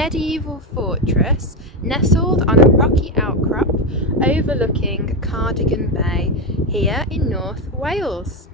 medieval fortress nestled on a rocky outcrop overlooking Cardigan Bay here in North Wales.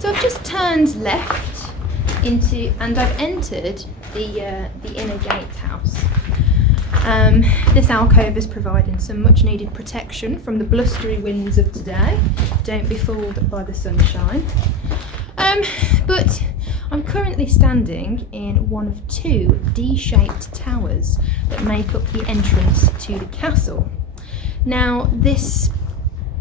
So I've just turned left and I've entered the inner gatehouse. This alcove is providing some much needed protection from the blustery winds of today. Don't be fooled by the sunshine. But I'm currently standing in one of two D-shaped towers that make up the entrance to the castle. Now this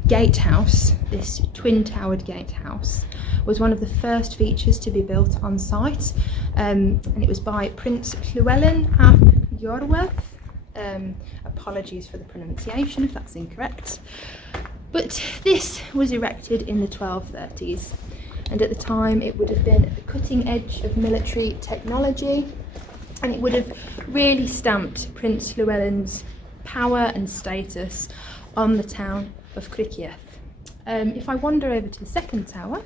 gatehouse, this twin-towered gatehouse, was one of the first features to be built on site, and it was by Prince Llewellyn ap Iorwerth. Apologies for the pronunciation if that's incorrect. But this was erected in the 1230s, and at the time it would have been at the cutting edge of military technology, and it would have really stamped Prince Llewellyn's power and status on the town of Criccieth. If I wander over to the second tower,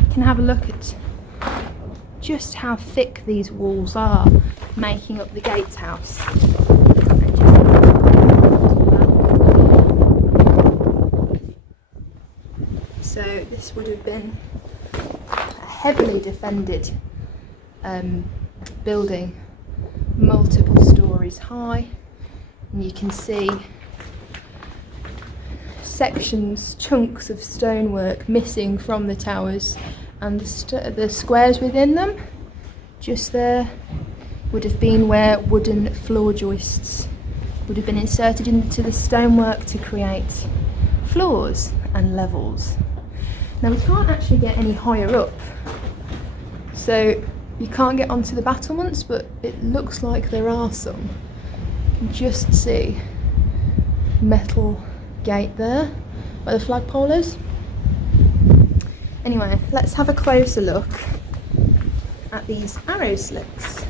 you can have a look at just how thick these walls are making up the gatehouse. So this would have been a heavily defended building, multiple stories high, and you can see sections, chunks of stonework missing from the towers, and the squares within them. Just there would have been where wooden floor joists would have been inserted into the stonework to create floors and levels. Now we can't actually get any higher up, so you can't get onto the battlements, but it looks like there are some. You can just see metal gate there where the flagpole is. Anyway, let's have a closer look at these arrow slits.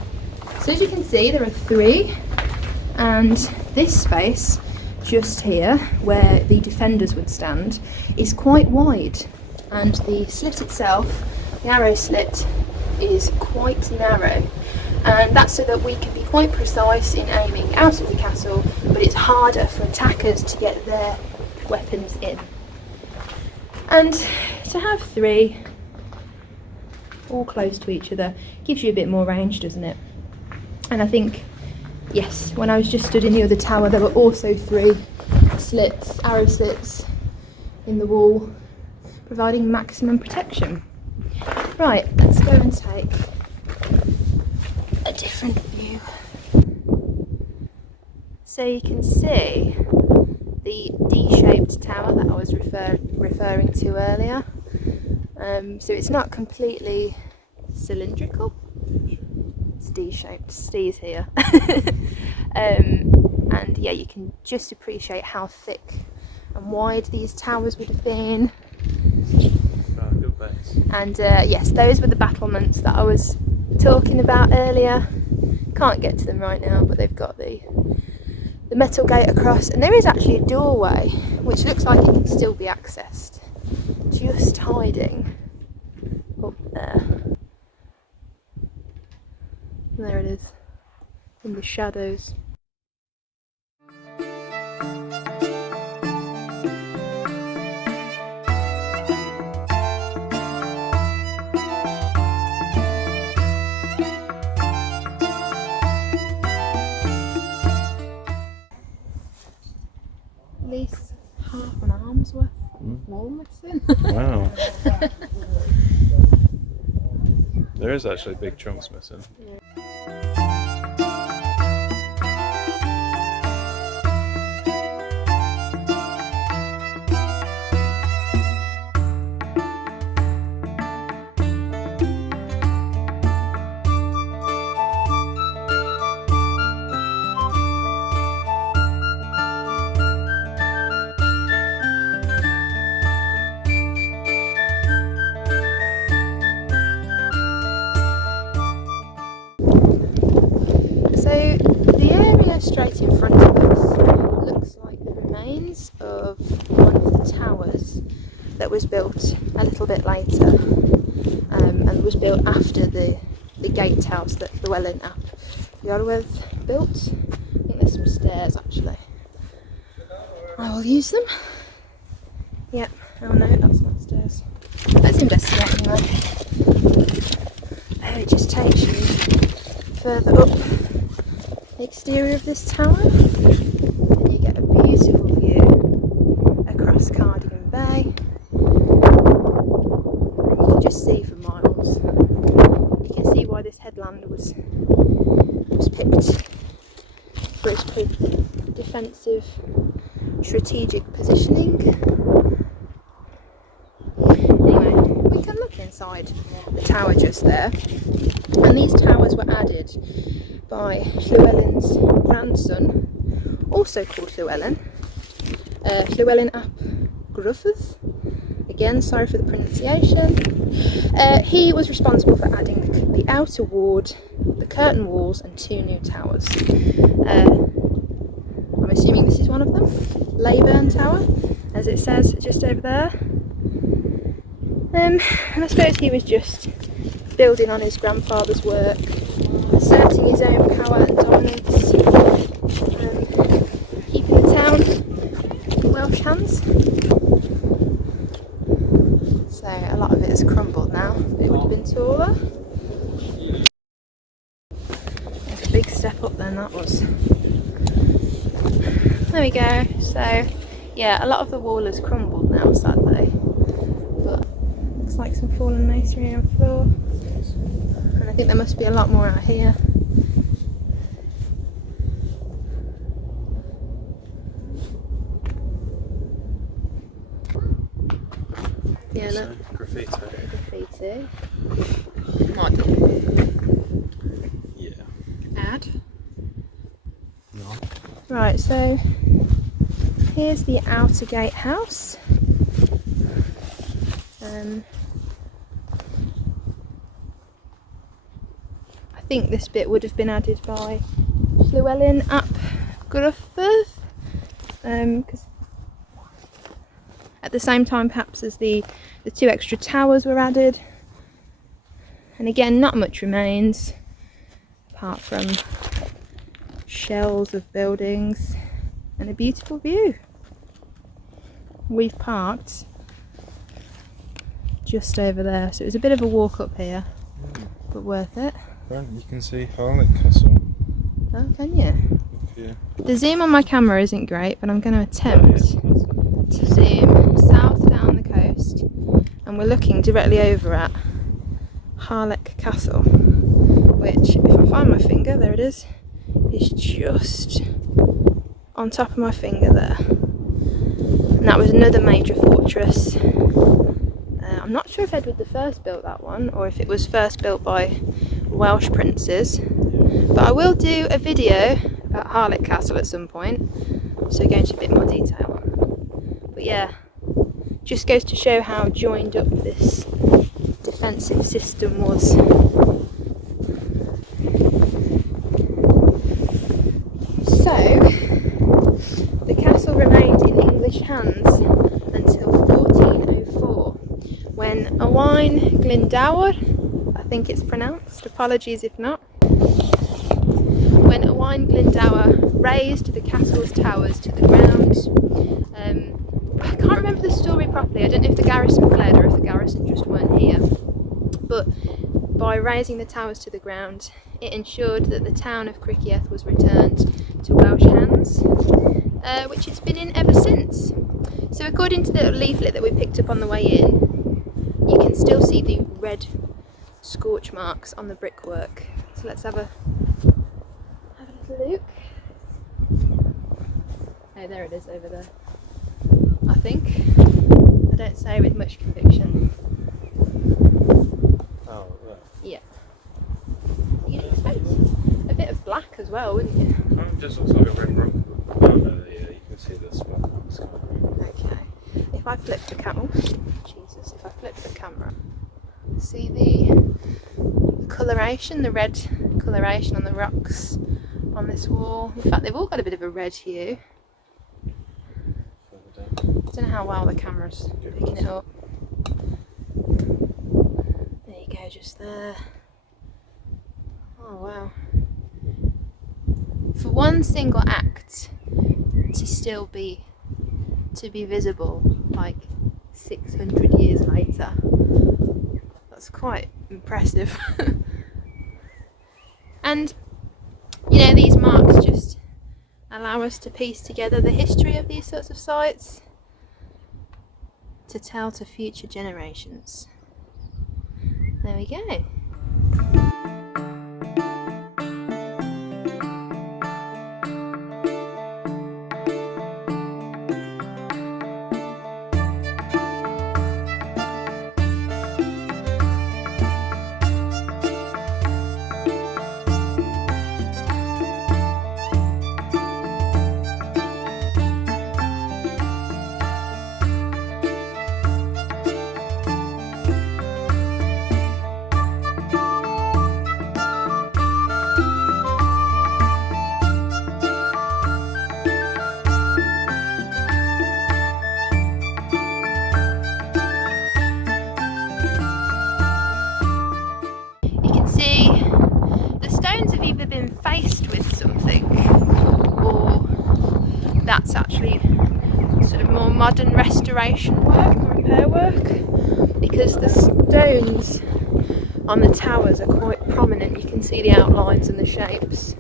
So as you can see, there are three, and this space just here where the defenders would stand is quite wide, and the slit itself, the arrow slit, is quite narrow, and that's so that we can be quite precise in aiming out of the castle, but it's harder for attackers to get their weapons in. And to have three all close to each other gives you a bit more range, doesn't it? And I think, yes, when I was just stood in the other tower, there were also three slits, arrow slits in the wall, providing maximum protection. Right, let's go and take a different view. So you can see the D-shaped tower that I was referring to earlier. So it's not completely cylindrical, it's D-shaped, Steve's here. And yeah, you can just appreciate how thick and wide these towers would have been. Good base. And yes, those were the battlements that I was talking about earlier. Can't get to them right now, but they've got the metal gate across, and there is actually a doorway which looks like it can still be accessed, just hiding up there. There it is, in the shadows. At least half an arm's worth of wall missing. Wow. Wow. There is actually big chunks missing. So the area straight in front of us looks like the remains of one of the towers that was built a little bit later, and was built after the gatehouse that Llewellyn ap Iorwerth built. I think there's some stairs actually. I will use them. Yep. Oh no, that's not stairs. Let's investigate anyway. Oh, it just takes you further up the exterior of this tower, and you get a beautiful view across Cardigan Bay, and you can just see for miles. You can see why this headland was picked for its defensive strategic positioning. Anyway, we can look inside the tower just there, and these towers were added by Llewellyn's grandson, also called Llewellyn, Llewellyn ap Gruffydd. Again, sorry for the pronunciation. He was responsible for adding the outer ward, the curtain walls, and 2 new towers. I'm assuming this is one of them, Leyburn Tower, as it says just over there. And I suppose he was just building on his grandfather's work, asserting his own power and dominance, keeping the town in Welsh hands. So a lot of it has crumbled now. It would have been taller. There's a big step up then, that was. There we go. So yeah, a lot of the wall has crumbled now, sadly. But looks like some fallen masonry on the floor. And I think there must be a lot more out here. Yeah, look. Graffiti. Mod. Yeah. Add. No. Right, so here's the outer gatehouse. I think this bit would have been added by Llewellyn ap Gruffydd, because at the same time perhaps as the 2 extra towers were added. And again, not much remains apart from shells of buildings and a beautiful view. We've parked just over there, so it was a bit of a walk up here, but worth it. Right, you can see Cardigan Castle. Oh, can you? Yeah. The zoom on my camera isn't great, but I'm going to attempt to zoom south down the coast, and we're looking directly over at Criccieth Castle, which, if I find my finger, there it is just on top of my finger there. And that was another major fortress. I'm not sure if Edward I built that one, or if it was first built by Welsh Princes, but I will do a video about Criccieth Castle at some point, so go into a bit more detail. But yeah, just goes to show how joined up this defensive system was. So, the castle remained in English hands until 1404, when Owain Glyndwr, I think it's pronounced, apologies if not, when Owain Glyndwr razed the castle's towers to the ground. I can't remember the story properly. I don't know if the garrison fled or if the garrison just weren't here, but by razing the towers to the ground, it ensured that the town of Criccieth was returned to Welsh hands, which it's been in ever since. So according to the leaflet that we picked up on the way in, still see the red scorch marks on the brickwork. So let's have a little look. Oh, there it is over there, I think. I don't say with much conviction. Oh, there. Yeah. You'd expect a bit of black as well, wouldn't you? Kind of just looks like a red rock. Oh no, yeah, you can see the spot marks. Okay. If I flip the camera, Jesus! If I flip the camera, see the coloration, the red coloration on the rocks on this wall. In fact, they've all got a bit of a red hue. I don't know how well the camera's picking it up. There you go, just there. Oh wow. For one single act to still be visible like 600 years later, that's quite impressive. And you know, these marks just allow us to piece together the history of these sorts of sites to tell to future generations. There we go. Been faced with something, or that's actually sort of more modern restoration work or repair work, because the stones on the towers are quite prominent. You can see the outlines and the shapes.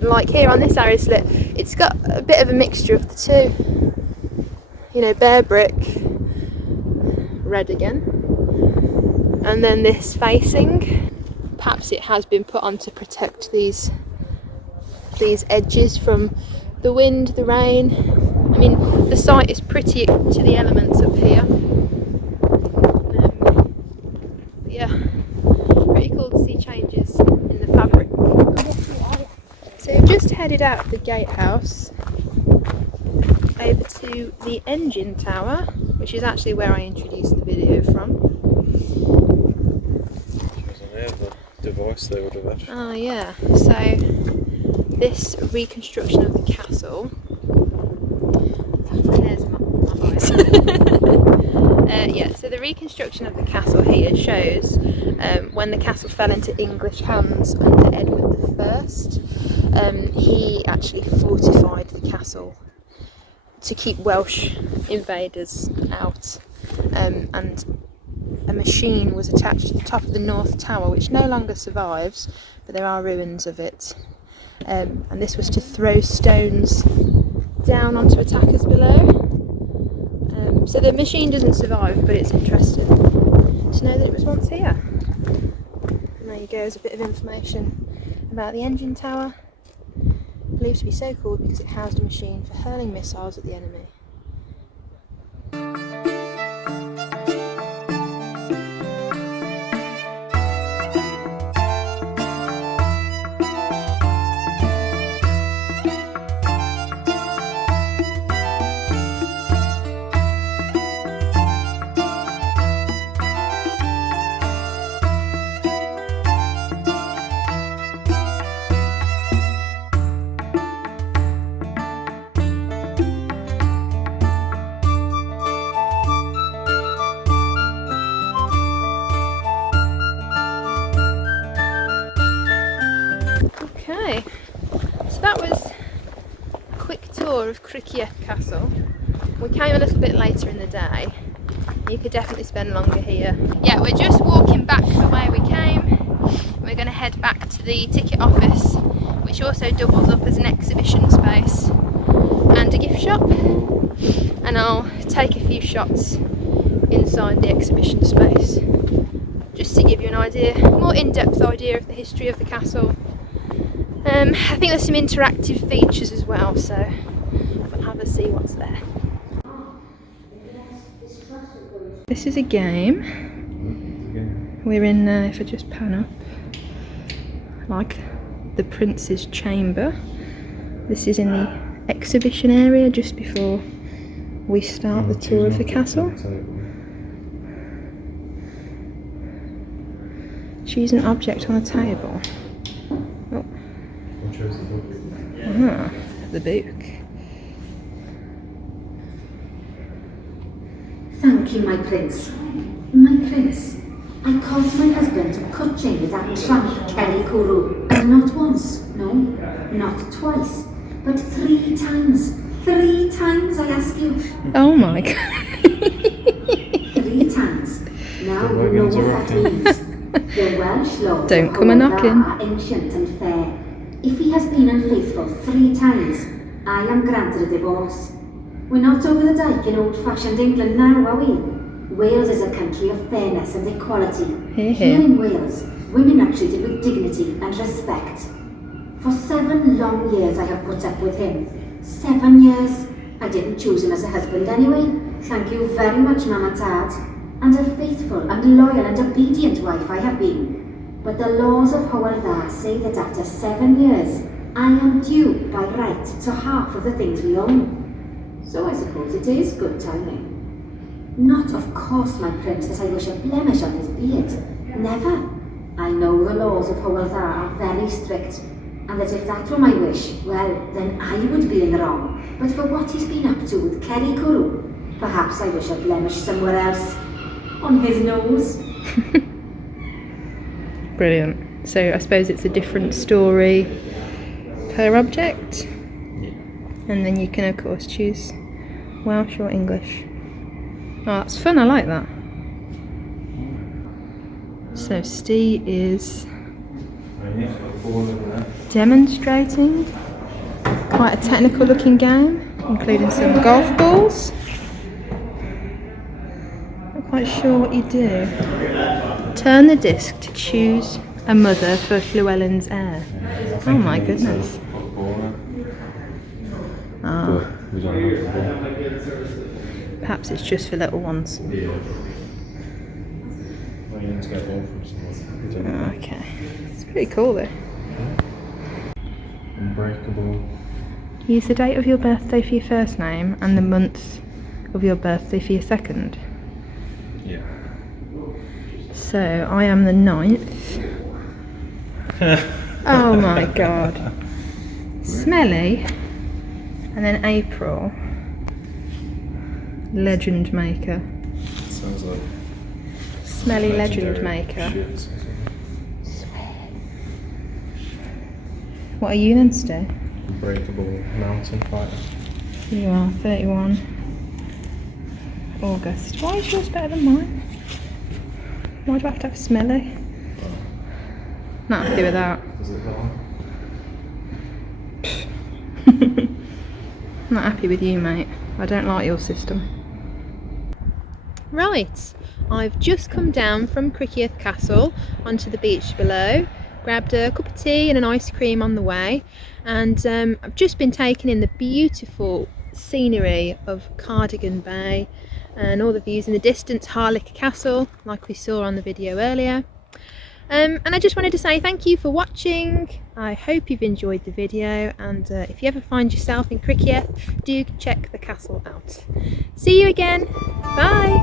Like here on this area slit, it's got a bit of a mixture of the two. You know, bare brick, red again, and then this facing. Perhaps it has been put on to protect these edges from the wind, the rain. I mean, the site is pretty to the elements up here. Yeah, pretty cool to see changes in the fabric. So we've just headed out of the gatehouse over to the engine tower, which is actually where I introduced the video from. Device they would have had. Oh yeah, so this reconstruction of the castle, there's my eyes. Yeah, so the reconstruction of the castle here shows when the castle fell into English hands under Edward I. He actually fortified the castle to keep Welsh invaders out, and a machine was attached to the top of the north tower, which no longer survives, but there are ruins of it. And this was to throw stones down onto attackers below. So the machine doesn't survive, but it's interesting to know that it was once here. And there you go, there's a bit of information about the engine tower. Believed to be so called because it housed a machine for hurling missiles at the enemy. Okay, so that was a quick tour of Criccieth Castle. We came a little bit later in the day. You could definitely spend longer here. Yeah, we're just walking back the way we came. We're going to head back to the ticket office, which also doubles up as an exhibition space and a gift shop. And I'll take a few shots inside the exhibition space, just to give you an idea, more in-depth idea of the history of the castle. I think there's some interactive features as well, so we'll have a see what's there. This is a game. We're in, if I just pan up, like the Prince's chamber. This is in the exhibition area just before we start the tour of the castle. Choose an object on a table. Oh. Ah, the book. Thank you, my prince. My prince, I caused my husband to cut chain with that tramp Kerry Cwrw, and not once, no, not twice, but 3 times. 3 times, I ask you. Oh my god. 3 times. Now you know what that means. The Welsh laws Don't come a knocking. are ancient and fair. If he has been unfaithful 3 times, I am granted a divorce. We're not over the dyke in old-fashioned England now, are we? Wales is a country of fairness and equality. Here in Wales, women are treated with dignity and respect. For 7 long years I have put up with him. 7 years. I didn't choose him as a husband anyway. Thank you very much, Mum and Dad. And a faithful and loyal and obedient wife I have been. But the laws of Hywel Dda say that after 7 years, I am due by right to half of the things we own. So I suppose it is good timing. Not, of course, my prince, that I wish a blemish on his beard. Never. I know the laws of Hywel Dda are very strict, and that if that were my wish, well, then I would be in the wrong. But for what he's been up to with Kerry Cwrw, perhaps I wish a blemish somewhere else. On his nose. Brilliant. So I suppose it's a different story per object. And then you can of course choose Welsh or English. Oh, that's fun, I like that. So Steve is demonstrating quite a technical looking game, including some golf balls. Not quite sure what you do. Turn the disc to choose a mother for Llewellyn's heir. Oh my goodness. Ah. Perhaps it's just for little ones. Okay. It's pretty cool though. Unbreakable. Use the date of your birthday for your first name and the month of your birthday for your second. Yeah. So I am the 9th. Oh my god. Smelly. And then April. Legend maker. Sounds like Smelly legend maker. shit. What are you then, Stu? Unbreakable mountain fighter. You are 31 August. Why is yours better than mine? Why do I have to have smelly? Not happy with that. Is it that one? Not happy with you, mate. I don't like your system. Right, I've just come down from Criccieth Castle onto the beach below, grabbed a cup of tea and an ice cream on the way, and I've just been taking in the beautiful scenery of Cardigan Bay and all the views in the distance, Criccieth Castle, like we saw on the video earlier. And I just wanted to say thank you for watching. I hope you've enjoyed the video, and if you ever find yourself in Criccieth, do check the castle out. See you again. Bye.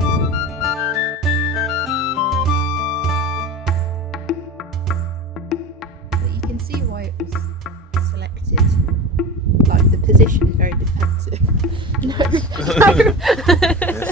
You can see why it was selected. Like the position is very defensive. No.